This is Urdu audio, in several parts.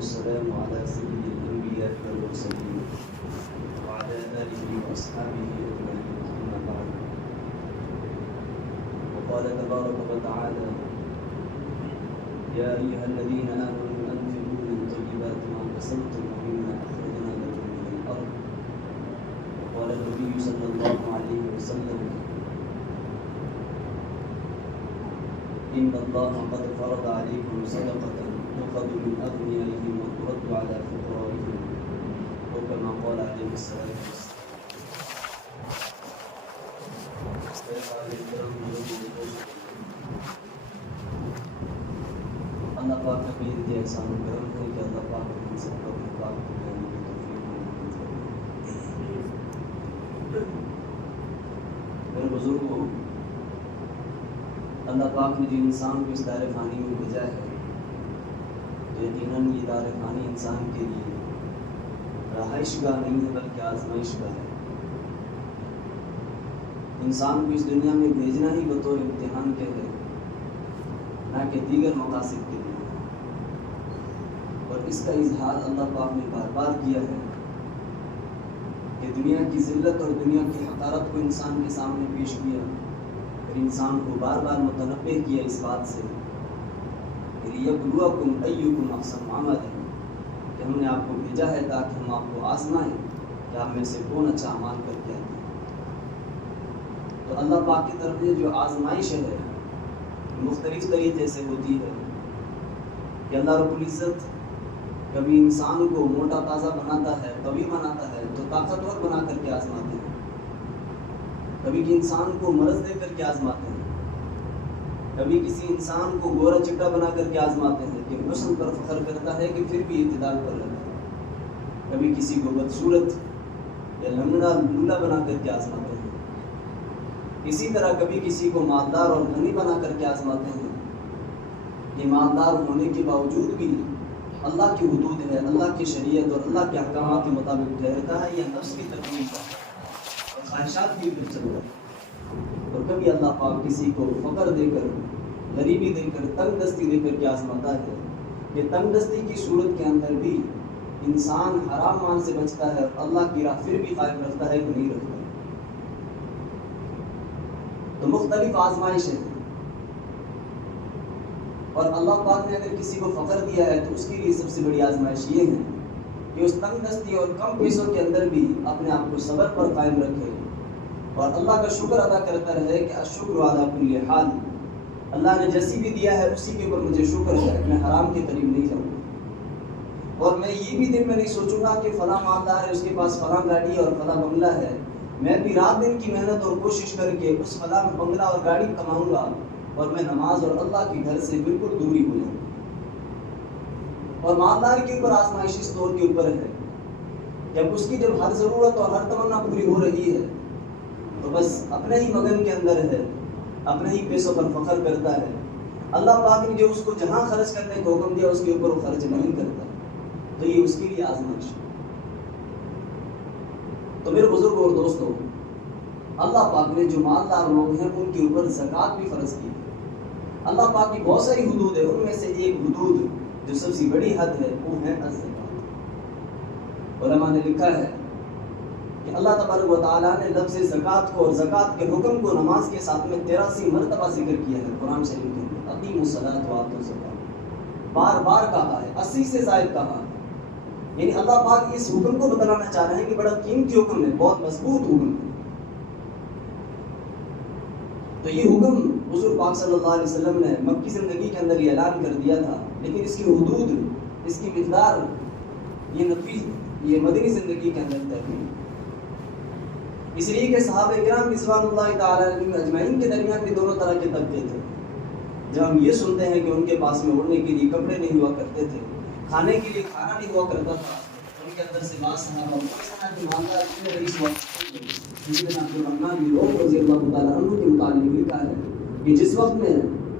والسلام على سيد الأنبياء والمرسلين وعلى آله وأصحابه أجمعين أما بعد. وقال تبارك وتعالى: يا أيها الذين آمنوا أنفقوا من طيبات ما كسبتم ومما أخرجنا لكم من الأرض. وقال النبي صلى الله عليه وسلم: إن الله قد فرض عليكم صدقة تؤخذ من أغنيائهم وترد على فقرائهم، أو كما قال عليه الصلاة والسلام. اللہ پاک کا بے انتہا احسان و کرم ہے کہ اللہ پاک ہم سب کو اپنے پاک کو جانے کی توفیق عطا فرمائے. میرے بزرگوں، اللہ پاک نے جو انسان کو اس دار فانی میں بھیجا ہے، تو یقیناً یہ دار فانی انسان کے لیے رہائش گاہ نہیں ہے بلکہ آزمائش گاہ ہے. انسان کو اس دنیا میں بھیجنا ہی بطور امتحان کے ہے، نہ کہ دیگر مقاصد کے لیے. اور اس کا اظہار اللہ پاک نے بار بار کیا ہے کہ دنیا کی ذلت اور دنیا کی حقارت کو انسان کے سامنے پیش کیا، اور انسان کو بار بار متنبہ کیا اس بات سے لِيَبْلُوَكُمْ أَيُّكُمْ أَحْسَنُ عَمَلًا، کہ ہم نے آپ کو بھیجا ہے تاکہ ہم آپ کو آزمائیں کہ آپ میں سے کون اچھا اعمال کر کے آتے ہیں. تو اللہ پاک کی طرف سے جو آزمائش ہے مختلف طریقے سے ہوتی ہے کہ اللہ رب العزت کبھی انسان کو موٹا تازہ بناتا ہے، قوی بناتا ہے تو طاقتور بنا کر کے آزماتے ہیں. کبھی کہ انسان کو مرض دے کر کے آزماتے ہیں. کبھی کسی انسان کو گورا چٹا بنا کر کے آزماتے ہیں کہ حسن پر فخر کرتا ہے کہ پھر بھی اعتدال پر رہتا ہے. کبھی کسی کو بدصورت یا لنگڑا لولا بنا کر کے آزماتے ہیں. اسی طرح کبھی کسی کو مالدار اور غنی بنا کر کے آزماتے ہیں کہ مالدار ہونے کے باوجود بھی اللہ کی حدود ہے، اللہ کی شریعت اور اللہ کے احکامات کے مطابق ٹھہرتا ہے، یا نفس کی تکمیل کا اور خواہشات کی بھی چلتا ہے. اور کبھی اللہ پاک کسی کو فقر دے کر، غریبی دے کر، تنگ دستی دے کر کے آزماتا ہے کہ تنگ دستی کی صورت کے اندر بھی انسان حرام مال سے بچتا ہے اور اللہ کی راہ پھر بھی قائم رکھتا ہے کہ نہیں رکھتا. تو مختلف آزمائش ہے. اور اللہ پاک نے اگر کسی کو فقر دیا ہے تو اس کے لیے سب سے بڑی آزمائش یہ ہے کہ اس تنگ دستی اور کم پیسوں کے اندر بھی اپنے آپ کو صبر پر قائم رکھے اور اللہ کا شکر ادا کرتا رہے کہ الشکر علی کل حال، اللہ نے جیسی بھی دیا ہے اسی کے اوپر مجھے شکر ہے، میں حرام کے قریب نہیں جاؤں گا. اور میں یہ بھی دن میں نہیں سوچوں گا کہ فلاں مالدار ہے، اس کے پاس فلاں گاڑی اور فلاں بنگلہ ہے، میں بھی رات دن کی محنت اور کوشش کر کے اس فلاں بنگلہ اور گاڑی کماؤں گا اور میں نماز اور اللہ کے گھر سے بالکل دوری ہو جاؤں. اور مالدار کے اوپر آزمائش اس طور کے اوپر ہے جب اس کی جب ہر ضرورت اور ہر تمنا پوری ہو رہی ہے تو بس اپنے ہی مگن کے اندر ہے، اپنے ہی پیسوں پر فخر کرتا ہے. اللہ پاک نے جو اس کو جہاں خرچ کرنے کا حکم دیا اس کے اوپر وہ خرچ نہیں کرتا. تو یہ اس کے لیے آزمائش ہے. تو میرے بزرگوں اور دوستوں، اللہ پاک نے جو مالدار لوگ ہیں ان کے اوپر زکوٰۃ بھی فرض کی ہے. اللہ پاک کی بہت ساری حدود ہے، ان میں سے ایک حدود جو سب سے بڑی حد ہے وہ ہے الزکوٰۃ. علماء نے لکھا ہے کہ اللہ تبارک و تعالیٰ نے لفظ زکوٰۃ کو اور زکوٰۃ کے حکم کو نماز کے ساتھ میں 83 مرتبہ ذکر کیا ہے قرآن شریف کے اندر. اقیموا الصلاۃ وآتوا الزکاۃ بار بار کہا ہے، 80 سے زائد کہا ہے. یعنی اللہ پاک اس حکم کو بتلانا چاہ رہے ہیں کہ بڑا قیمتی حکم ہے، بہت مضبوط حکم ہے. تو یہ حکم حضور پاک صلی اللہ علیہ وسلم نے مکی زندگی کے اندر یہ اعلان کر دیا تھا، لیکن اس کی حدود، اس کی مقدار یہ نفیس یہ مدنی زندگی کے اندر طے ہوئی. اس لیے کہ صحابہ کرام رضوان اللہ تعالی علیہم اجمعین کے درمیان بھی دونوں طرح کے طبقے تھے. جب ہم یہ سنتے ہیں کہ ان کے پاس میں اوڑھنے کے لیے کپڑے نہیں ہوا کرتے تھے، کھانے کے لیے کھانا نہیں ہوا کرتا تھا، ان کے اندر سے بعض صحابہ کے مالدار اتنے رئیس ہوا جنہیں عبد الرحمن بن عوف رضی اللہ تعالیٰ عنہ کے متعلق لکھا ہے کہ جس وقت میں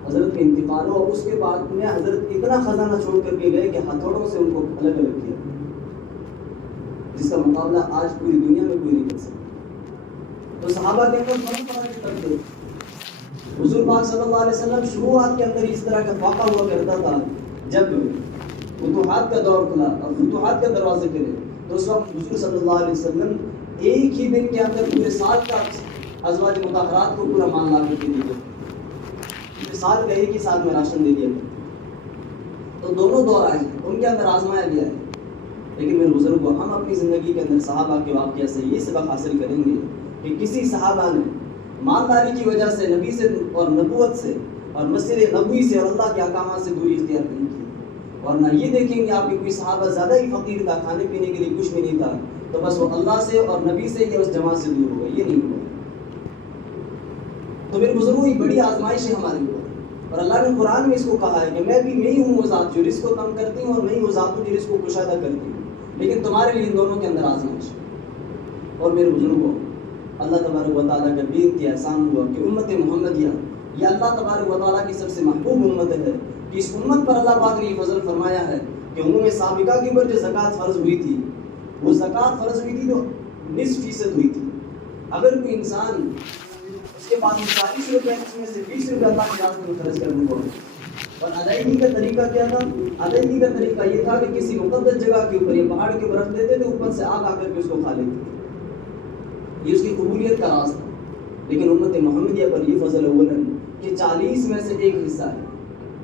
حضرت کے انتقال ہوا اس کے بعد میں حضرت اتنا خزانہ چھوڑ کر کے گئے کہ ہتھوڑوں سے ان کو الگ الگ کیا، جس کا مقابلہ آج پوری دنیا میں کوئی نہیں کر سکتا. تو صحابہ کے اندر بہت طرح کے طبقے. حضور پاک صلی اللہ علیہ وسلم شروعات کے اندر اس طرح کا واقعہ ہوا کرتا تھا جب فتوحات کا دور کھلا اور فتوحات کے دروازے کھلے، تو اس وقت حضور صلی اللہ علیہ وسلم ایک ہی دن کے اندر پورے سال کا ازواج مطہرات کو پورا مال لا کر کے دیے، پورے سال کا ایک ہی سال میں راشن دے دیا۔ تو دونوں دور آئے ہیں، ان کے اندر آزمایا گیا ہے۔ لیکن میرے بزرگوں، ہم اپنی زندگی کے اندر صحابہ کے واقعہ سے یہ سبق حاصل کریں گے کہ کسی صحابہ نے مالداری کی وجہ سے نبی سے اور نبوت سے اور مسجد نبوی سے اور اللہ کے احکامات سے دوری اختیار نہیں کی، اور نہ یہ دیکھیں گے آپ کہ کوئی صحابہ زیادہ ہی فقیر تھا، کھانے پینے کے لیے کچھ بھی نہیں تھا، تو بس وہ اللہ سے اور نبی سے یا اس جماعت سے دور ہو گئے، یہ نہیں ہوا۔ تو میرے بزرگوں، یہ بڑی آزمائش ہے ہمارے اوپر، اور اللہ نے قرآن میں اس کو کہا ہے کہ میں ہی ہوں وہ ذات جو رزق کو کم کرتی ہوں، اور میں ہی وہ ذات ہوں جو رزق کو کشادہ کرتی ہوں، لیکن تمہارے لیے ان دونوں کے اندر آزمائش ہے۔ اور میرے بزرگوں، اللہ تبارک و تعالیٰ کا بے انتہا احسان ہوا کہ امت محمدیہ یہ اللہ تبارک و تعالیٰ کی سب سے محبوب امت ہے، کہ اس امت پر اللہ پاک نے یہ فضل فرمایا ہے کہ عموم سابقہ کے اوپر جو زکوٰۃ فرض ہوئی تھی، وہ زکوٰۃ فرض ہوئی تھی جو 20% ہوئی تھی۔ اگر کوئی انسان اس کے پاس 40 روپے اس میں سے 20 روپے اللہ کے راستے میں خرچ کرنے کو، اور ادائیگی کا طریقہ کیا تھا؟ ادائیگی کا طریقہ یہ تھا کہ کسی مقدس جگہ کے اوپر یا پہاڑ کے اوپر رکھ دیتے تھے، اوپر سے آگ آ کر کے اس کو کھا لیتے تھے، یہ اس کی قبولیت کا راز تھا۔ لیکن امت محمدیہ پر یہ فضل اولاً کہ 40 میں سے ایک حصہ ہے،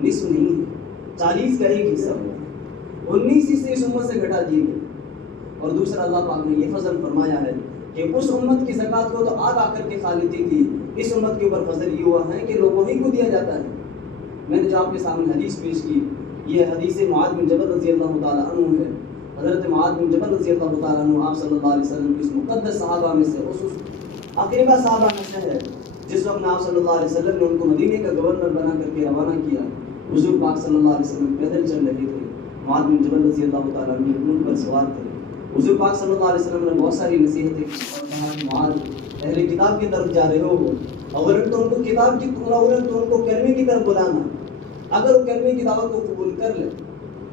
نصف نہیں ہے، 40 کا ایک حصہ ہوا، 19 حصے اس امت سے گھٹا دیے گئے۔ اور دوسرا، اللہ پاک نے یہ فضل فرمایا ہے کہ اس امت کی زکوٰۃ کو تو آگ آ کر کے کھا لیتی تھی، اس امت کے اوپر فضل یہ ہوا ہے کہ لوگوں ہی کو دیا جاتا ہے۔ میں نے جو آپ کے سامنے حدیث پیش کی، یہ حدیث معاذ بن جبل رضی اللہ تعالیٰ عنہ ہے۔ حضرت معاذ بن جبل رضی اللہ تعالیٰ عنہ آپ صلی اللہ علیہ وسلم کی اس مقدس صحابہ میں سے، اس اقربا صحابہ میں سے ہے، جس وقت آپ صلی اللہ علیہ وسلم نے ان کو مدینے کا گورنر بنا کر کے روانہ کیا۔ حضور پاک صلی اللہ علیہ وسلم پیدل چل رہے تھے، معاذ بن جبل رضی اللہ تعالیٰ عنہ اونٹ پر سوار تھے۔ حضور پاک صلی اللہ علیہ وسلم نے بہت ساری نصیحتیں کی اور کہا کہ معاذ، اہل کتاب کی طرف جا رہے ہو، اگر تو ان کو کتاب کی تو ان کو کلمے کی طرف بلانا، اگر وہ کلمے کی دعوت کو قبول کر لے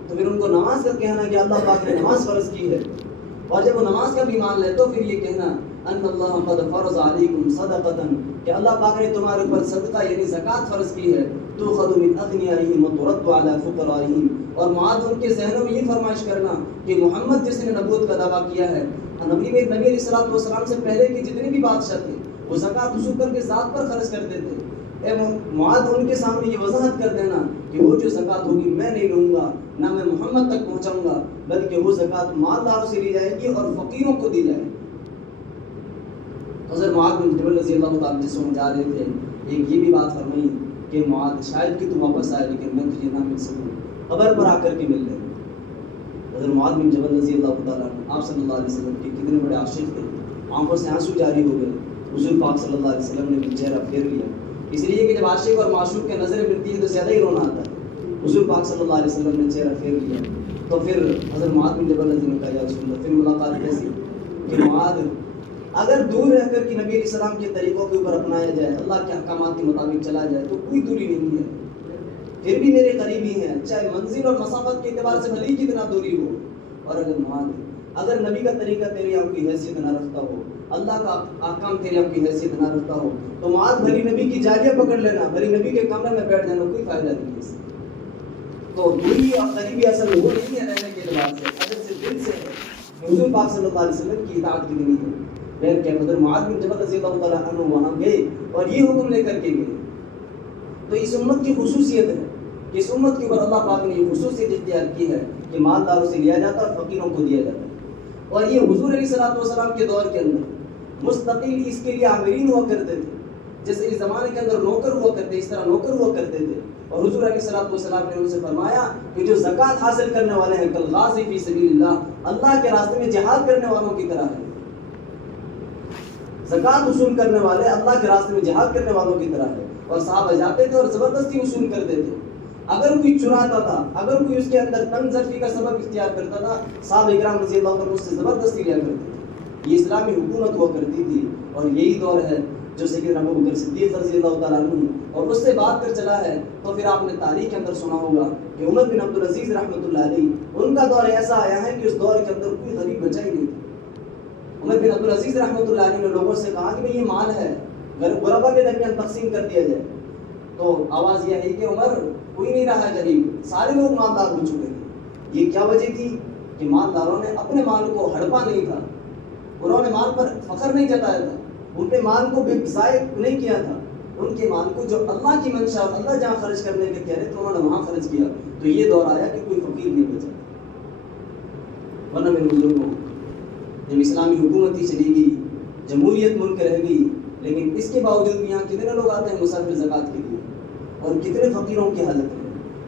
تو پھر ان کو نماز کا کہنا کہ اللہ پاک نے نماز فرض کی ہے، اور جب وہ نماز کا بھی مان لے تو پھر یہ کہنا ان اللہ قد فرض علیکم صدقۃ، کہ اللہ پاک نے تمہارے اوپر صدقہ یعنی زکوٰۃ فرض کی ہے، تؤخذ من اغنیائہم وترد علی فقرائہم، اور معاذ ان کے ذہنوں میں یہ فرمائش کرنا کہ محمد جس نے نبوت کا دعویٰ کیا ہے، نبی علیہ الصلوۃ والسلام سے پہلے کے جتنے بھی بادشاہ تھے وہ زکوٰۃ وصول کر کے ذات پر خرچ کرتے تھے، اے معاذ ان کے سامنے یہ وضاحت کر دینا کہ وہ جو زکوٰۃ ہوگی میں نہیں لوں گا، نہ میں محمد تک پہنچاؤں گا، بلکہ وہ زکوٰۃ مالداروں سے لی جائے گی اور فقیروں کو دی جائے گی۔ حضرت معاذ بن جبل رضی اللہ تعالیٰ جس وقت جا رہے تھے، ایک یہ بھی بات فرمائی کہ معاذ شاید کہ تو واپس آئے لیکن میں تجھے نہ مل سکوں، قبر پر آ کر کے مل لے۔ حضرت معاذ بن جبل رضی اللہ تعالیٰ آپ صلی اللہ علیہ وسلم کے کتنے بڑے عاشق تھے، آنکھوں سے آنسو جاری ہو گئے۔ حضور پاک صلی اللہ علیہ وسلم نے بھی چہرہ پھیر لیا، اس لیے کہ جب عاشق اور معشوق کے نظریں ملتی ہے تو زیادہ ہی رونا آتا ہے۔ حضور پاک صلی اللہ علیہ وسلم نے چہرہ پھیر لیا، تو پھر حضرت معاذ بن جبل رضی اللہ نے کہا یا رسول اللہ، پھر ملاقات کیسی کہ معاذ اگر دور رہ کر کہ نبی علیہ السلام کے طریقوں کے اوپر اپنایا جائے، اللہ کے احکامات کے مطابق چلا جائے تو کوئی دوری نہیں ہے، پھر بھی میرے قریبی ہیں، چاہے منزل اور مسافت کے اعتبار سے بھلی کتنا دوری ہو۔ اور اگر نبی کا طریقہ تیرے یہاں کی حیثیت نہ رکھتا ہو، اللہ کا احکام تیرے یہاں کی حیثیت نہ رکھتا ہو، تو معاذ بھلی نبی کی جالیاں پکڑ لینا، بھلی نبی کے کمرے میں بیٹھ جانا، کوئی فائدہ نہیں ہے اس سے۔ تو دوری اور قریبی اصل وہ نہیں ہے رہنے کے اعتبار سے، اصل سے دل سے ہے۔ حضور پاک صلی اللہ علیہ وسلم کی اطاعت کتنی ہے، پھر کیا حضرت معاذ بن جبل رضی اللہ تعالیٰ عنہ وہاں گئے اور یہ حکم لے کر کے گئے۔ تو اس امت کی خصوصیت ہے کہ اس امت کے اوپر اللہ پاک نے یہ خصوصیت اختیار کی ہے کہ مالداروں سے لیا جاتا ہے اور فقیروں کو دیا جاتا ہے۔ اور یہ حضور علیہ الصلوۃ والسلام کے دور کے اندر مستقل اس کے لیے عامرین ہوا کرتے تھے، جیسے اس زمانے کے اندر نوکر ہوا کرتے، اس طرح نوکر ہوا کرتے تھے۔ اور حضور علیہ الصلوۃ والسلام نے ان سے فرمایا کہ جو زکوٰۃ حاصل کرنے والے ہیں کالغازی فی سبیل اللہ، اللہ کے راستے میں جہاد کرنے والوں کی طرح ہے۔ زکوٰۃ وصول کرنے والے اللہ کے راستے میں جہاد کرنے والوں کی طرح ہے۔ اور صحابہ جاتے تھے اور زبردستی وصول کرتے تھے، اگر کوئی چراتا تھا، اگر کوئی اس کے اندر تنگ ظرفی کا سبب اختیار کرتا تھا، صحابہ اکرام رضی اللہ عنہ اس سے زبردستی لیا کرتے تھے۔ یہ اسلامی حکومت ہوا کرتی تھی، اور یہی دور ہے جو سیدنا ابو بکر صدیق رضی اللہ تعالیٰ عنہ اور اس سے بات کر چلا ہے۔ تو پھر آپ نے تاریخ کے اندر سنا ہوگا کہ عمر بن عبدالعزیز رحمۃ اللہ علیہ، ان کا دور ایسا آیا ہے کہ اس دور کے اندر کوئی غریب بچا ہی نہیں تھا۔ عمر بن عبدالعزیز رحمۃ اللہ علیہ نے لوگوں سے کہا کہ بھئی یہ مال ہے، غربا کے درمیان تقسیم کر دیا جائے۔ تو آواز یہ ہے کہ عمر کوئی نہیں رہا غریب، سارے لوگ مالدار ہو چکے ہیں، یہ کیا وجہ تھی کہ مالداروں نے اپنے مال کو ہڑپا نہیں تھا، انہوں نے مال پر فخر نہیں جتایا تھا، ان نے مال کو بے ضائع نہیں کیا تھا، ان کے مال کو جو اللہ کی منشا اور اللہ جہاں خرچ کرنے کے کہہ رہے تھے انہوں نے وہاں خرچ کیا. تو یہ دور آیا کہ کوئی فقیر نہیں بچا. ورنہ میرے بزرگوں جب اسلامی حکومت ہی چلی گئی، جمہوریت ملک رہ گئی، لیکن اس کے باوجود بھی یہاں کتنے لوگ آتے ہیں مسافر زکوٰۃ کے لیے اور کتنے فقیروں کی حالت ہے.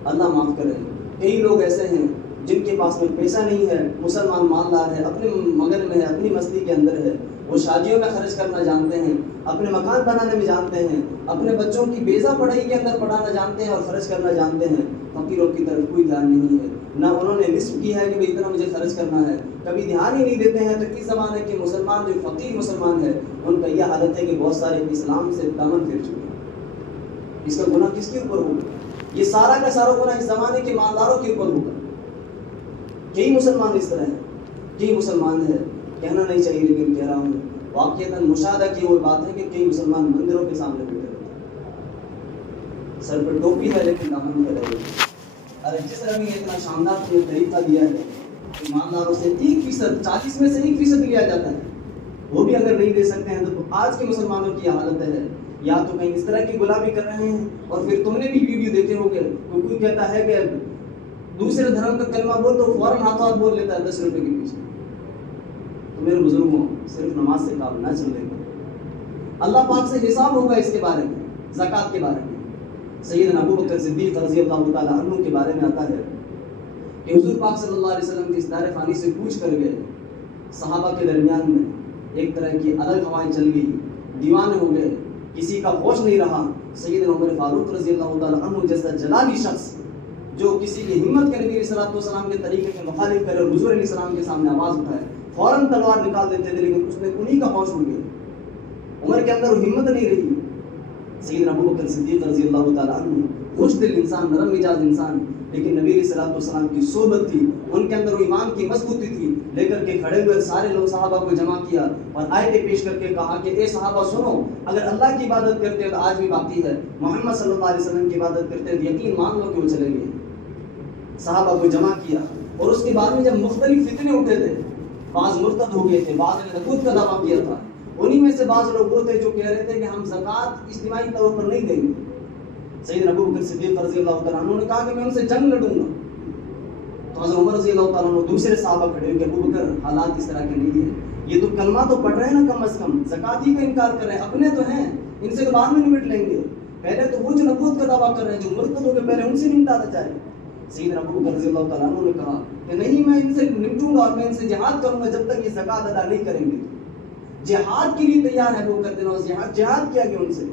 اللہ معاف کرے. کئی لوگ ایسے ہیں جن کے پاس میں پیسہ نہیں ہے، مسلمان مالدار ہے، اپنے مگن میں ہے، اپنی مستی کے اندر ہے، وہ شادیوں میں خرچ کرنا جانتے ہیں، اپنے مکان بنانے میں جانتے ہیں، اپنے بچوں کی بیزا پڑھائی کے اندر پڑھانا جانتے ہیں اور خرچ کرنا جانتے ہیں. فقیروں کی طرف کوئی دھیان نہیں ہے، نہ انہوں نے نصف کی ہے کہ بھائی اتنا مجھے خرچ کرنا ہے، کبھی دھیان ہی نہیں دیتے ہیں. تو اس زمانے کے مسلمان جو فقیر مسلمان ہے ان کا یہ حالت ہے کہ بہت سارے اسلام سے دامن پھیر چکے ہیں. اس کا گناہ کس کے اوپر ہوگا؟ یہ سارا کا سارا گناہ اس زمانے کے مالداروں کے اوپر ہوگا. کئی مسلمان اس طرح ہیں، کئی مسلمان ہیں، کہنا نہیں چاہیے لیکن کہہ رہا ہوں، واقعتاً مشاہدہ کی وہ بات ہے کہ کئی مسلمان مندروں کے سامنے بیٹھے رہتے ہیں، سر پر ٹوپی ہے لیکن دامن میں رہے. ارے جس طرح بھی اتنا شاندار طریقہ دیا ہے، ایمانداروں سے 1% 40 میں سے 1% لیا جاتا ہے، وہ بھی اگر نہیں دے سکتے ہیں تو آج کے مسلمانوں کی حالت ہے یا تو کہیں اس طرح کی غلامی کر رہے ہیں. اور پھر تم نے بھی ویڈیو دیکھے ہو گے کوئی کہتا ہے کہ دوسرے دھرم کا کلمہ بول تو فوراً ہاتھوں ہاتھ بول لیتا ہے 10 روپے کے پیچھے. تو میرے بزرگوں صرف نماز سے کام نہ چلے گا، اللہ پاک سے حساب ہوگا اس کے بارے میں. زکوٰۃ کے بارے میں سیدنا ابو بکر صدیق رضی اللہ تعالیٰ عنہ کے بارے میں آتا ہے کہ حضور پاک صلی اللہ علیہ وسلم کی اس دار فانی سے پوچھ کر گئے. صحابہ کے درمیان میں ایک طرح کی الگ ہوائیں چل گئی، دیوانے ہو گئے، کسی کا ہوش نہیں رہا. سیدنا عمر فاروق رضی اللہ تعالیٰ عنہ جیسا جلالی شخص جو کسی کی ہمت کے نبی علیہ الصلوۃ والسلام کے طریقے کے مخالف کرے اور حضور علیہ السلام کے سامنے آواز اٹھائے، فوراً تلوار نکال دیتے تھے، لیکن اس نے انہی کا ہوش اڑ گیا. عمر کے اندر وہ ہمت نہیں رہی. سیدنا ابو بکر صدیق رضی اللہ تعالیٰ عنہ خوش دل انسان، نرم مزاج انسان، لیکن نبی علیہ الصلوۃ والسلام کی صحبت تھی، ان کے اندر وہ ایمان کی مضبوطی تھی. لے کر کے کھڑے ہوئے سارے لوگ صحابہ کو جمع کیا اور آیتیں پیش کر کے کہا کہ اے صحابہ سنو، اگر اللہ کی عبادت کرتے ہو تو آج بھی باقی ہے، محمد صلی اللہ علیہ وسلم کی عبادت کرتے ہیں تو یقین مان لو کہ وہ چلیں گے. صحابہ کو جمع کیا اور اس کے بعد میں جب مختلف فتنے اٹھے تھے، بعض مرتد ہو گئے تھے، بعض نے نبوت کا دعویٰ کیا تھا، انہی میں سے بعض لوگ وہ تھے جو کہہ رہے تھے کہ ہم زکوٰۃ اجتماعی طور پر نہیں دیں گے. سیدنا ابو بکر صدیق رضی اللہ تعالیٰ عنہ نے کہا کہ میں ان سے جنگ لڑوں گا. تو حضرت عمر رضی اللہ تعالیٰ عنہ دوسرے صحابہ کھڑے ہوئے کہ ابو بکر حالات اس طرح کے نہیں ہیں، یہ تو کلمہ تو پڑھ رہے ہیں نا، کم از کم زکوٰۃ ہی کا انکار کر رہے ہیں، اپنے تو ہیں، ان سے تو بعد میں نمٹ لیں گے، پہلے تو وہ جو نبوت کا دعویٰ کر رہے ہیں، جو مرتد ہو گئے، پہلے ان سے نمٹانا چاہے. سیدنا ابو بکر رضی اللہ تعالیٰ عنہ نے کہا کہ نہیں، میں ان سے نمٹوں گا اور میں ان سے جہاد کروں گا جب تک یہ زکوٰۃ ادا نہیں کریں گے. جہاد کے لیے تیار ہے وہ کر دینا، جہاد کیا گیا ان سے.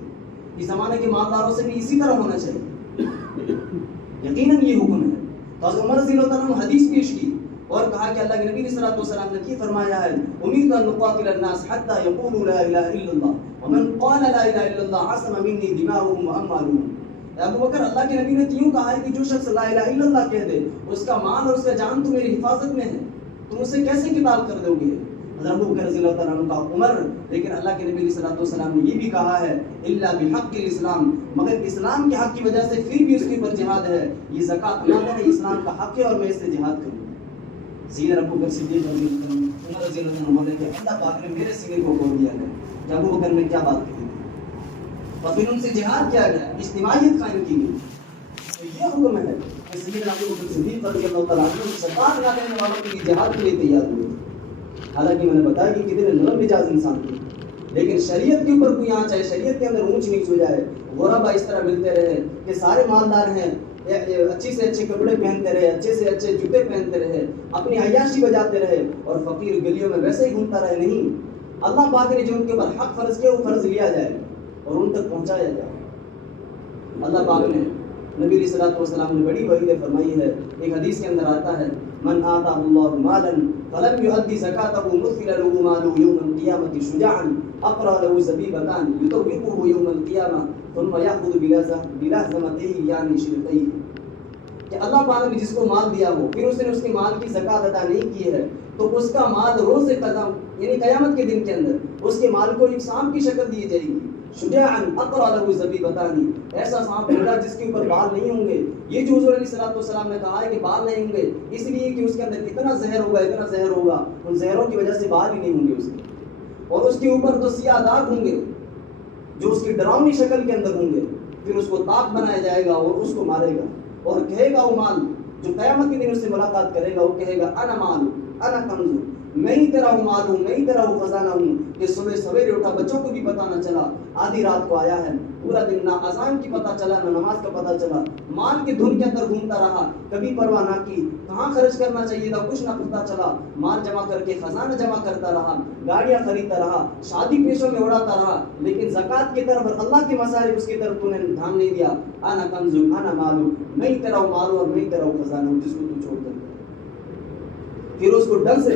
اس زمانے کے مالداروں سے بھی اسی طرح ہونا چاہیے، یقیناً یہ حکم ہے. تو حضرت عمر رضی اللہ تعالیٰ عنہ حدیث پیش کی اور کہا کہ اللہ کے نبی علیہ الصلوۃ والسلام نے کی فرمایا ہے، امرت ان اقاتل الناس حتى يقولوا لا الہ الا اللہ ومن قال لا الہ الا اللہ عصم منی دماؤهم واموالهم. ابو بکر، اللہ کے نبی نے یوں کہا ہے کہ جو شخص لا الہ الا اللہ کہہ دے اس کا مال اور اس کا جان تو میری حفاظت میں ہے، تم اسے کیسے قتال کر دو گے؟ حضرت ابو بکر رضی اللہ تعالیٰ عنہ کا عمر، لیکن اللہ کے نبی علیہ الصلوۃ والسلام نے یہ بھی کہا ہے الا بحق الاسلام، مگر اسلام کے حق کی وجہ سے پھر بھی اس کے اوپر جہاد ہے. یہ زکوٰۃ نہ ہے، اسلام کا حق ہے اور میں اس سے جہاد کروں. سیدنا ابو بکر صدیق رضی اللہ عنہ، عمر رضی اللہ عنہ نے کہ اللہ پاک نے میرے سینے کو کھول دیا ہے کہ ابو بکر نے کیا بات کی. اور پھر ان سے جہاد کیا گیا، اجتماعیت قائم کی گئی. تو یہ حکم ہے کہ سیدنا ابو بکر صدیق رضی اللہ تعالیٰ عنہ زکوٰۃ نہ دینے والوں کے لیے جہاد کے لیے تیار ہوئے. حالانکہ میں نے بتایا کہ کتنے نرم مزاج انسان تھے، لیکن شریعت کے اوپر کوئی آنا چاہے، شریعت کے اندر اونچ نیچ ہو جائے، غربا اس طرح ملتے رہے کہ سارے مالدار ہیں، اچھے سے اچھے کپڑے پہنتے رہے، اچھے سے اچھے جوتے پہنتے رہے، اپنی عیاشی بجاتے رہے، اور فقیر گلیوں میں ویسے ہی گھومتا رہے. نہیں، اللہ پاک نے جو ان کے اوپر حق فرض کیا وہ فرض لیا جائے اور ان تک پہنچایا جائے. اللہ پاک نے نبی علیہ الصلوۃ والسلام نے بڑی وعید فرمائی ہے. ایک حدیث کے اندر آتا ہے، من آتاہ اللہ مالا فلم یؤدی زکاتہ مثل له مال یوم القیامۃ شجاعا اقرا له زبیبتان یطوقه یوم القیامہ ثم یاخذ بلحظمتہ یعنی شرطیہ. کہ اللہ پاک نے جس کو مال دیا ہو پھر اس نے اس کے مال کی زکات ادا نہیں کی ہے تو اس کا مال روز قیامت یعنی قیامت کے دن کے اندر اس کے مال کو ایک سانپ کی شکل دی جائے گی شجاعن اقرا له زبیبتانی، ایسا سانپ ہوگا جس کے اوپر بال نہیں ہوں گے. یہ جو حضور علیہ السلام نے کہا ہے کہ بال نہیں ہوں گے، اس لیے کہ اس کے اندر اتنا زہر ہوگا، ان زہروں کی وجہ سے بال ہی نہیں ہوں گے اس کے. اور اس کے اوپر تو سیاہ داغ ہوں گے جو اس کی ڈراؤنی شکل کے اندر ہوں گے. پھر اس کو طاق بنایا جائے گا اور اس کو مارے گا. اور کہے گا وہ مال جو قیامت کے دن اس سے ملاقات کرے گا، وہ کہے گا انا مال انا کنز، میں ہی تیرا ہوں مال ہوں، میں ہی تیرا ہوں خزانہ ہوں. کہ صبح سویرے اٹھا، بچوں کو بھی پتہ نہ چلا، آدھی رات کو آیا ہے، پورا دن نہ اذان کی پتہ چلا نہ نماز کا پتہ چلا، مال کی دھن کے اندر گھومتا رہا، کبھی پرواہ نہ کی، کہاں خرچ کرنا چاہیے تھا کچھ نہ پتہ چلا، مال جمع کر کے خزانہ جمع کرتا رہا، گاڑیاں خریدتا رہا، شادی پیشوں میں اڑاتا رہا، لیکن زکوٰۃ کی طرف اور اللہ کے مصارف اس کی طرف تو نے دھیان نہیں دیا. انا کنز انا مال، میں ہی تیرا ہوں مال اور میں ہی تیرا ہوں خزانہ ہوں جس کو تو چھوڑ کر. پھر اس کو ڈر سے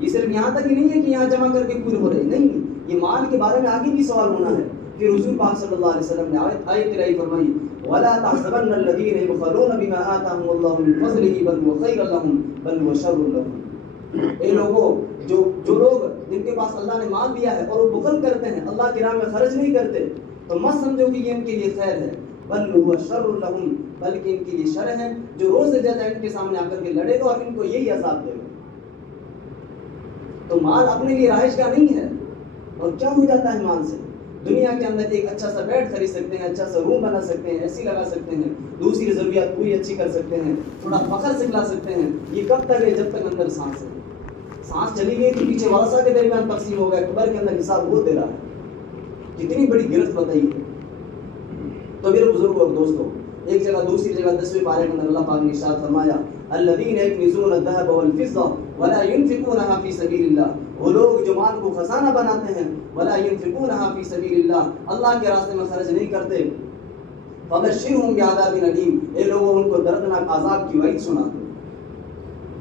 یہ صرف یہاں تک ہی نہیں ہے کہ یہاں جمع کر کے پورے ہو رہے، نہیں، یہ مال کے بارے میں آگے بھی سوال ہونا ہے. پھر حضور پاک صلی اللہ علیہ وسلم نے آیت تلاوت فرمائی وَلَا تَحْسَبَنَّ الَّذِينَ يَبْخَلُونَ بِمَا آتَاهُمُ اللَّهُ مِنْ فَضْلِهِ بَلْ هُوَ خَيْرٌ لَهُمْ بَلْ هُوَ شَرٌ لَهُمْ. اے لوگوں، جو لوگ جن کے پاس اللہ نے مال دیا ہے اور وہ بخل کرتے ہیں، اللہ کی راہ میں خرچ نہیں کرتے، تو مت سمجھو کہ یہ ان کے لیے خیر ہے، بل هو شر لهم، بلکہ ان کے لیے شر ہے، جو روز جزا ان کے سامنے آ کر کے لڑے گا اور ان کو یہی عذاب دے گا. تو مال اپنے لیے رہائش کا نہیں ہے. اور کیا ہو جاتا ہے مال سے؟ دنیا کے اندر ایک اچھا سا بیڈ خرید سکتے ہیں، اچھا سا روم بنا سکتے ہیں، اے سی لگا سکتے ہیں، دوسری ضروریات پوری اچھی کر سکتے ہیں، تھوڑا فخر سکھلا سکتے ہیں. یہ کب تک ہے؟ جب تک اندر سانس ہے. سانس چلی گئی تو پیچھے ورثہ کے درمیان تقسیم ہو گیا، قبر کے اندر حساب وہ دے رہا ہے. کتنی بڑی گرفت بتائیے. تو میرے بزرگ اور دوستوں، ایک جگہ دوسری جگہ 10ویں پارے میں اللہ پاک نے ارشاد فرمایا الذین یکنزون الذهب والفضة ولا ينفقونها في سبیل اللہ. وہ لوگ جو مال کو خزانہ بناتے ہیں، ولا ينفقونها في سبیل اللہ، اللہ کے راستے میں خرچ نہیں کرتے، فبشرهم بعذاب الیم، اے لوگوں ان کو دردناک عذاب کی وعید سنا دو.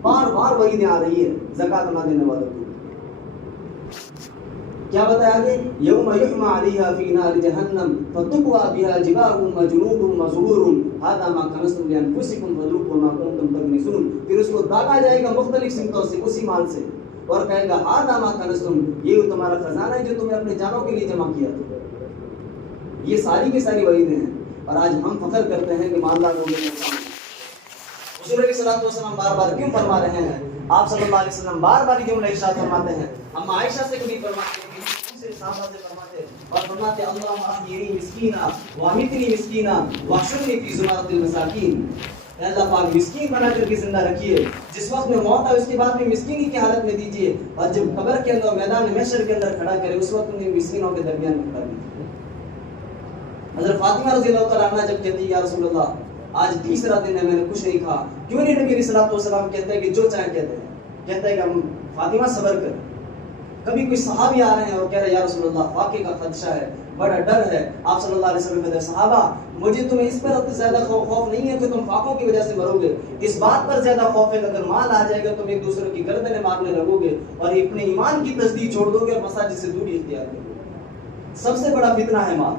بار بار وعیدیں آ رہی ہے زکوٰۃ نہ دینے والوں کو. کیا بتایا آگے؟ یوم یحمى علیہا فی نار جہنم فتقوی بہا جباہہم وجنوبہم وظہورہم ھذا ما کنزتم لانفسکم فذوقوا ما کنتم تکنزون. پھر اس کو داغا جائے گا مختلف سمتوں سے اسی مال سے، اور کہے گا ھذا ما کنزتم، یہ تمہارا خزانہ ہے جو تم نے اپنے جانوں کے لیے جمع کیا تھا. یہ ساری کی ساری وعیدیں ہیں. اور آج ہم فخر کرتے ہیں کہ مالدار ہو گئے. حضور علیہ الصلوۃ والسلام بار بار کیوں فرما رہے ہیں؟ آپ صلی اللہ علیہ وسلم بار بار یہ جملہ ارشاد فرماتے ہیں. ہم عائشہ سے کبھی فرماتے ہیں، دوسرے صحابہ سے فرماتے ہیں، اور فرماتے اللہم احیینی مسکینا وامیتنی مسکینا واحشرنی فی زمرۃ المساکین. اے اللہ پاک مسکین بنا کر کے زندہ رکھیے، جس وقت میں موت آئے اس کے بعد میں مسکینی کی حالت میں دیجیے، اور جب قبر کے اندر میدان محشر کے اندر کھڑا کرے اس وقت انہیں مسکینوں کے درمیان میں کھڑا کیجیے. حضرت فاطمہ رضی اللہ تعالیٰ عنہ جب کہتی ہے یا رسول اللہ آج تیسرا دن ہے میں نے کچھ نہیں کھا، کیوں نہیں؟ نبی علیہ الصلوۃ والسلام کہتے ہیں کہ جو چاہے کہتے ہیں، کہتا ہے کہ فاطمہ صبر کر. کبھی کوئی صحابی آ رہے ہیں اور کہہ رہے ہیں یا رسول اللہ فاقے کا خدشہ ہے، بڑا ڈر ہے. آپ صلی اللہ علیہ وسلم کہتے ہیں صحابہ مجھے تمہیں اس پر زیادہ خوف نہیں ہے کہ تم فاقوں کی وجہ سے مرو گے، اس بات پر زیادہ خوف ہے کہ اگر مال آ جائے گا تم ایک دوسرے کی گردنیں مارنے لگو گے اور اپنے ایمان کی تصدیق چھوڑ دو گے اور مساجد سے دوری اختیار کرو گے. سب سے بڑا فتنہ ہے مال.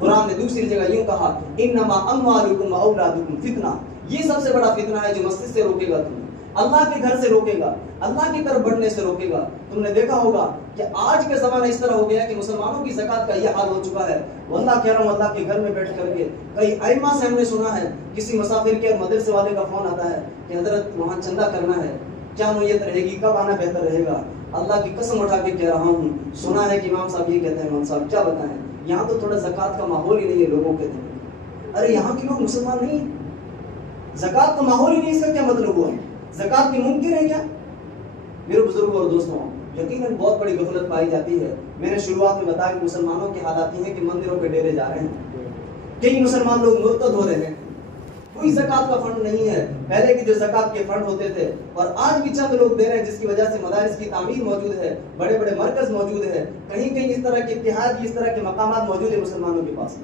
قرآن نے دوسری جگہ یوں کہا انما اموالکم واولادکم فتنہ. یہ سب سے بڑا فتنہ ہے جو مسجد سے روکے گا تمہیں، اللہ کے گھر سے روکے گا، اللہ کی طرف بڑھنے سے روکے گا. تم نے دیکھا ہوگا کہ آج کے زمانہ اس طرح ہو گیا ہے کہ مسلمانوں کی زکوٰۃ کا یہ حال ہو چکا ہے. واللہ کہہ رہا ہوں اللہ کے گھر میں بیٹھ کر کے کئی ائمہ سے ہم نے سنا ہے کسی مسافر کے مدرسے والے کا فون آتا ہے کہ حضرت وہاں چندہ کرنا ہے، کیا نوعیت رہے گی، کب آنا بہتر رہے گا؟ اللہ کی قسم اٹھا کے کہہ رہا ہوں سنا ہے کہ امام صاحب یہ کہتے ہیں. امام صاحب کیا بتائیں، یہاں تو تھوڑا زکوٰۃ کا ماحول ہی نہیں ہے لوگوں کے دل. ارے یہاں کے لوگ مسلمان نہیں ہیں، زکوٰۃ کا ماحول ہی نہیں، اس کا کیا مطلب ہوا؟ زکوٰۃ کی ممکن ہے کیا؟ میرے بزرگوں اور دوستوں یقیناً بہت بڑی غفلت پائی جاتی ہے. میں نے شروعات میں بتایا کہ مسلمانوں کے حالات یہ ہیں کہ مندروں پہ ڈیرے جا رہے ہیں، کئی مسلمان لوگ مرتد ہو رہے ہیں، کوئی زکوٰۃ کا فنڈ نہیں ہے. پہلے کے جو زکوٰۃ کے فنڈ ہوتے تھے اور آج بھی چند لوگ دے رہے ہیں، جس کی وجہ سے مدارس کی تعمیر موجود ہے، بڑے بڑے مرکز موجود ہے، کہیں کہیں اس طرح کے اتحاد اس طرح کے مقامات موجود ہیں مسلمانوں کے پاس.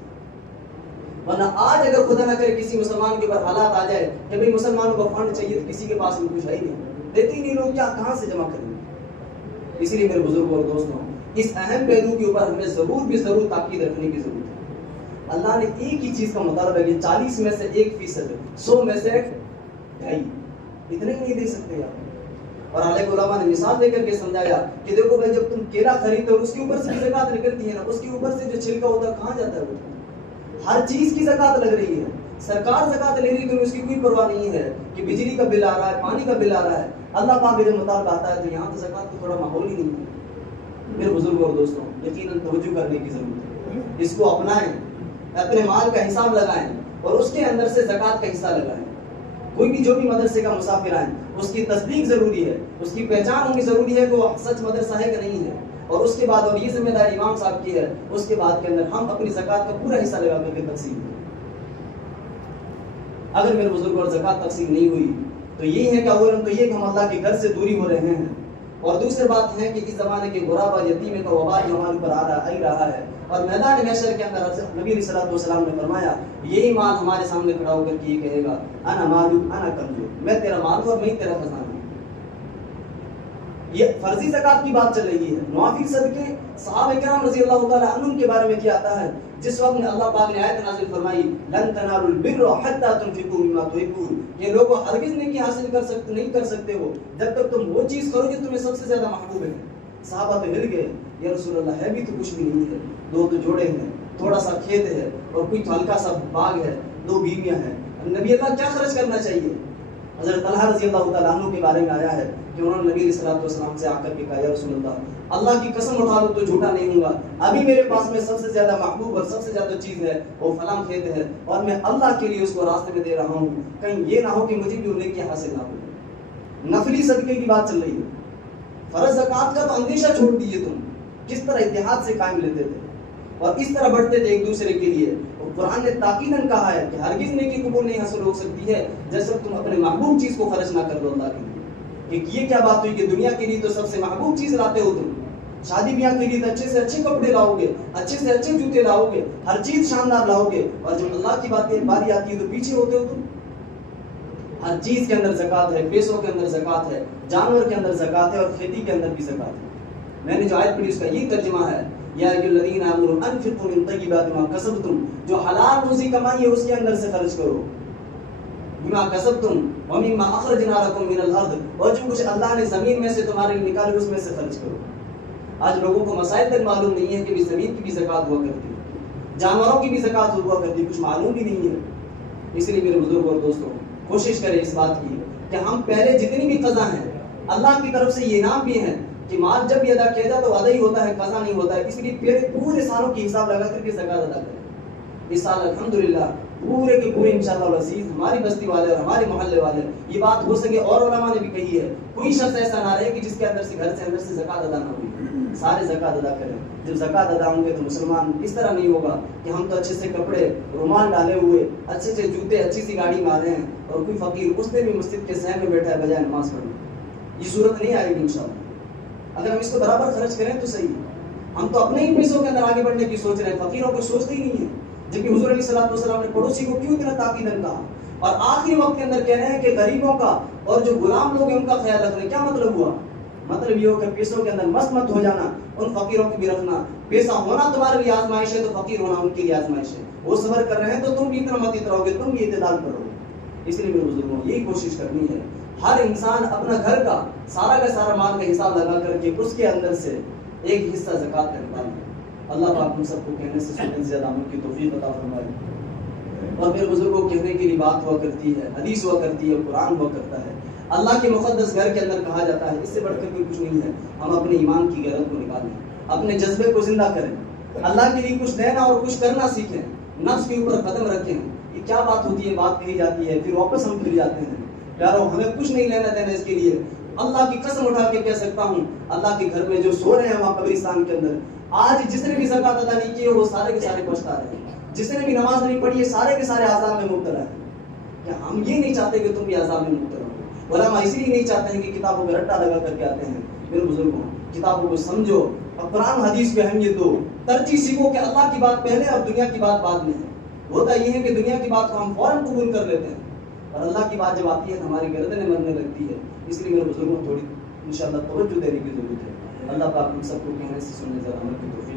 ورنہ آج اگر خدا نہ کرے کسی مسلمان کے اوپر حالات آ جائے کہ بھئی مسلمانوں کو فنڈ چاہیے تو کسی کے پاس بھی کچھ ہے ہی نہیں، دیتے ہی نہیں لوگ، کیا کہاں سے جمع کریں گے؟ اس لیے میرے بزرگوں اور دوستوں اس اہم پہلو کے اوپر ہمیں ضرور تاکید رکھنے کی ضرورت ہے. اللہ نے ایک ہی چیز کا مطالبہ ہے کہ 40 میں سے 1%، 100 میں سے 2.5، اتنے ہی نہیں دے سکتے آپ. اور علیہ علماء نے مثال دے کر کے سمجھایا کہ دیکھو بھائی جب تم کیلا خریدتے ہو اس کے اوپر سے زکات نکلتی ہے نا، اس کے اوپر سے جو چھلکا ہوتا ہے کہاں جاتا ہے وہ؟ ہر چیز کی زکات لگ رہی ہے، سرکار زکات لے رہی ہے، تمہیں اس کی کوئی پرواہ نہیں ہے کہ بجلی کا بل آ رہا ہے، پانی کا بل آ رہا ہے، اللہ پاک کے مطابق آتا ہے، تو یہاں تو زکات کا تھوڑا ماحول ہی نہیں ہے۔ میرے بزرگوں اور دوستوں، یقیناً توجہ کرنے کی ضرورت ہے، اس کو اپنائیں، اپنے مال کا حساب لگائیں اور اس کے اندر سے زکات کا حصہ لگائیں۔ کوئی بھی جو بھی مدرسے کا مسافر آئے اس کی تصدیق ضروری ہے، اس کی پہچان ہونی ضروری ہے کہ وہ سچ مدرسہ ہے کہ نہیں ہے، اور اس کے بعد اور یہ ذمہ داری امام صاحب کی ہے، اس کے بعد کے اندر ہم اپنی زکات کا پورا حصہ لگا کر کے تقسیم کریں۔ اگر میرے بزرگ اور زکات تقسیم نہیں ہوئی تو یہی ہے کہ اولاً تو یہ کہ ہم اللہ کے گھر سے دوری ہو رہے ہیں، اور دوسری بات ہے کہ اس زمانے کے غربا یتیمے کا وبا ہمارے اوپر آ رہا ہے، اور میدان محشر کے اندر نبی علیہ الصلوۃ والسلام نے فرمایا یہی مال ہمارے سامنے کھڑا ہو کر کے یہ کہے گا انا مالک انا کنزک، میں تیرا مال ہوں اور میں تیرا خزانہ ہوں۔ یہ فرضی زکات کی بات چل رہی ہے، نوافل صدقے صحابہ کرام رضی اللہ تعالی عنہم کے بارے میں کیا آتا ہے، جس وقت میں اللہ پاک نے آیت نازل فرمائی لن تنالوا البر حتى تنفقوا مما تحبون، یہ لوگ ہرگز نیکی حاصل نہیں کر سکتے ہو جب تک تم وہ چیز کرو جو تمہیں سب سے زیادہ محبوب ہے۔ صحابہ تو ہل گئے، یا رسول اللہ ہے بھی تو کچھ بھی نہیں ہے، دو تو جوڑے ہیں، تھوڑا سا کھیت ہے اور کوئی تو ہلکا سا باغ ہے، دو بیویاں ہیں، نبی اللہ کیا خرچ کرنا چاہیے؟ حضرت طلحہ رضی اللہ تعالیٰ عنہ کے بارے میں آیا ہے کہ انہوں نے نبی علیہ الصلوۃ والسلام سے آ کر کے کہا یا رسول اللہ کی قسم اٹھا لو تو جھوٹا نہیں ہوں گا، ابھی میرے پاس میں سب سے زیادہ محبوب اور سب سے زیادہ چیز ہے وہ فلاں کھیت ہے، اور میں اللہ کے لیے اس کو راستے میں دے رہا ہوں، کہیں یہ نہ ہو کہ مجھے بھی انہیں کی حاصل نہ ہو۔ نفلی صدقے کی بات چل رہی ہے، فرض زکات کا تو اندیشہ چھوڑ دیجیے، تم کس طرح اتحاد سے قائم لیتے تھے اور اس طرح بڑھتے تھے ایک دوسرے کے لیے، اور قرآن نے تاکیداً کہا ہے کہ ہرگز نیکی قبول نہیں حاصل ہو سکتی ہے جب تک تم اپنے محبوب چیز کو خرچ نہ کر دو اللہ کے لیے۔ کہ یہ کیا بات ہوئی کہ دنیا کے لیے تو سب سے محبوب چیز لاتے ہو تم، شادی بیاہ کے لیے تو اچھے سے اچھے کپڑے لاؤ گے، اچھے سے اچھے جوتے لاؤ گے، ہر چیز شاندار لاؤ گے، اور جب اللہ کی باری آتی ہے تو پیچھے ہوتے ہو تم۔ ہر چیز کے اندر زکات ہے، پیسوں کے اندر زکات ہے، جانور کے اندر زکات ہے، اور کھیتی کے اندر بھی زکات ہے۔ میں نے جو آیت پڑھی اس کا یہ ترجمہ ہے یا ایھا الذین آمنوا انفقوا من طیبات ما کسبتم، جو حلال روزی کمائی ہے اس کے اندر سے خرچ کرو، بما کسبتم ومما اخرجنا لکم من الارض، اور جو کچھ اللہ نے زمین میں سے تمہارے لیے نکالے اس میں سے خرچ کرو۔ آج لوگوں کو مسائل تک معلوم نہیں ہے کہ زمین کی بھی زکات ہوا کرتی ہے، جانوروں کی بھی زکات ہوا کرتی ہے، کچھ معلوم بھی نہیں ہے۔ اس لیے میرے بزرگ اور دوستوں کوشش کریں اس بات کی کہ ہم پہلے جتنی بھی قضا ہیں اللہ کی طرف سے یہ انعام بھی ہیں کہ مال جب بھی ادا کیا جائے تو ادا ہی ہوتا ہے، قضا نہیں ہوتا ہے، اس لیے پورے سالوں کی حساب لگا کر کے زکات ادا کریں۔ اس سال الحمدللہ پورے کے پورے انشاءاللہ العزیز ہماری بستی والے اور ہمارے محلے والے یہ بات ہو سکے، اور علماء نے بھی کہی ہے کوئی شخص ایسا نہ رہے کہ جس کے اندر سے گھر سے اندر سے زکات ادا نہ ہوئی، سارے زکات ادا کریں۔ جب زکات ادا ہوں گے تو مسلمان اس طرح نہیں ہوگا کہ ہم تو اچھے سے کپڑے رومال ڈالے ہوئے، اچھے سے جوتے، اچھی سی گاڑی میں آ رہے ہیں، اور کوئی فقیر اس نے بھی مسجد کے صحن میں بیٹھا ہے بجائے نماز پڑھنے، یہ صورت نہیں آئے گی انشاءاللہ۔ اگر ہم اس کو برابر خرچ کریں تو صحیح، ہم تو اپنے ہی پیسوں کے اندر آگے بڑھنے کی سوچ رہے ہیں، فقیروں کو سوچتے ہی نہیں ہے، جبکہ حضور علیہ الصلوۃ والسلام نے پڑوسی کو کیوں اتنا تاکیداً کہا، اور آخری وقت کے اندر کہہ رہے ہیں کہ غریبوں کا اور جو غلام لوگ ہیں ان کا خیال رکھنا۔ کیا مطلب ہوا؟ مطلب یہ ہو کہ پیسوں کے اندر مت ہو جانا، ان فقیروں کو بھی رکھنا، پیسہ ہونا تمہارے لیے آزمائش ہے تو فقیر ہونا ان کے لیے آزمائش ہے، وہ صبر کر رہے ہیں تو تم بھی اتنا مت اتراؤ گے، تم بھی اعتدال کرو گے۔ اس لیے میرے بزرگوں یہی کوشش کرنی ہے، ہر انسان اپنا گھر کا سارا مال کا حساب لگا کر کے اس کے اندر سے ایک حصہ زکات کا نکالیں۔ اللہ پاک ہم سب کو کہنے سے سننے سے زیادہ عمل کی توفیق عطا فرمائے۔ اور میرے بزرگوں کہنے کے لیے بات ہوا کرتی ہے، حدیث ہوا کرتی ہے، قرآن ہوا کرتا ہے، اللہ کے مقدس گھر کے اندر کہا جاتا ہے، اس سے بڑھ کر کوئی کچھ نہیں ہے۔ ہم اپنے ایمان کی غیرت کو نکالیں، اپنے جذبے کو زندہ کریں، اللہ کے لیے کچھ دینا اور کچھ کرنا سیکھیں، نفس کے اوپر قدم رکھیں۔ یہ کیا بات ہوتی ہے، بات کہی جاتی ہے پھر واپس ہم پھر جاتے ہیں، پیارو ہمیں کچھ نہیں لینا دینا اس کے لیے۔ اللہ کی قسم اٹھا کے کہہ سکتا ہوں، اللہ کے گھر میں جو سو رہے ہیں وہاں قبرستان کے اندر، آج جس نے بھی زکات ادا نہیں کی ہے وہ سارے کے سارے پچھتا رہے ہیں، جس نے بھی نماز نہیں پڑھی ہے سارے کے سارے عذاب میں مبتلا ہے۔ کیا ہم یہ نہیں چاہتے کہ تم بھی عذاب میں مبتلا ہو؟ علماء اس لیے نہیں چاہتے ہیں کہ کتابوں میں رٹا لگا کر کے آتے ہیں۔ میرے بزرگوں کتابوں کو سمجھو اور قرآن حدیث کو اہمیت دو، ترجیح سیکھو کہ اللہ کی بات پہلے اور دنیا کی بات بعد میں ہے۔ ہوتا یہ ہے کہ دنیا کی بات کو ہم فوراً قبول کر لیتے ہیں، اور اللہ کی بات جب آتی ہے تو ہماری گردنیں مرنے لگتی ہے۔ اس لیے میرے بزرگوں تھوڑی انشاءاللہ توجہ دینے کی ضرورت ہے۔ اللہ پاک ہم سب کو کہنے سے سننے سے عمل کی توفیق